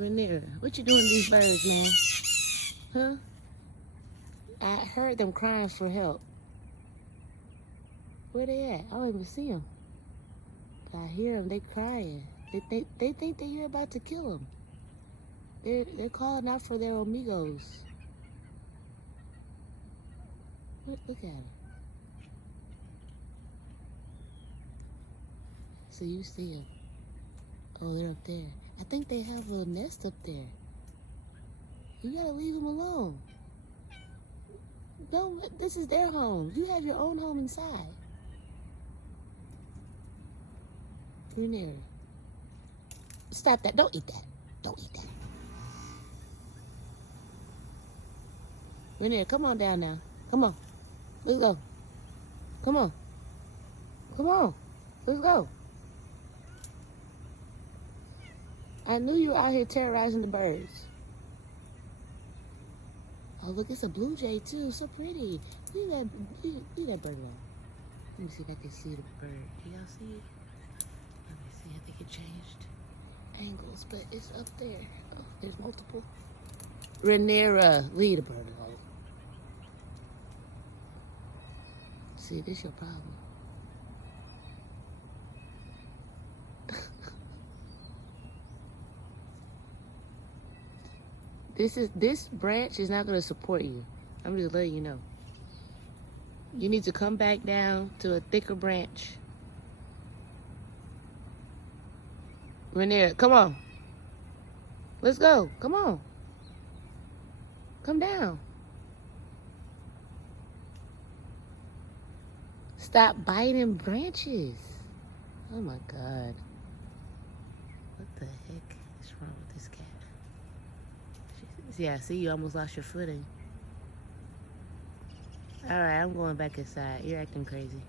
Rhaenyra, what you doing to these birds, man? Huh? I heard them crying for help. Where they at? I don't even see them. I hear them. They crying. They think that you're about to kill them. They're calling out for their amigos. Look at them. So you see them. Oh, they're up there. I think they have a nest up there. You gotta leave them alone. Don't. This is their home. You have your own home inside. Rhaenyra. Stop that. Don't eat that. Don't eat that. Rhaenyra, come on down now. Come on. Let's go. Come on. Come on. Let's go. I knew you were out here terrorizing the birds. Oh, look, it's a blue jay, too. So pretty. Leave that bird alone. Let me see if I can see the bird. Do y'all see it? Let me see. I think it changed angles, but it's up there. Oh, there's multiple. Rhaenyra, leave the bird alone. See, this your problem. This branch is not going to support you. I'm just letting you know. You need to come back down to a thicker branch. Rhaenyra, come on. Let's go. Come on. Come down. Stop biting branches. Oh my God. What the heck is wrong with this cat? Yeah, see, you almost lost your footing. All right, I'm going back inside. You're acting crazy.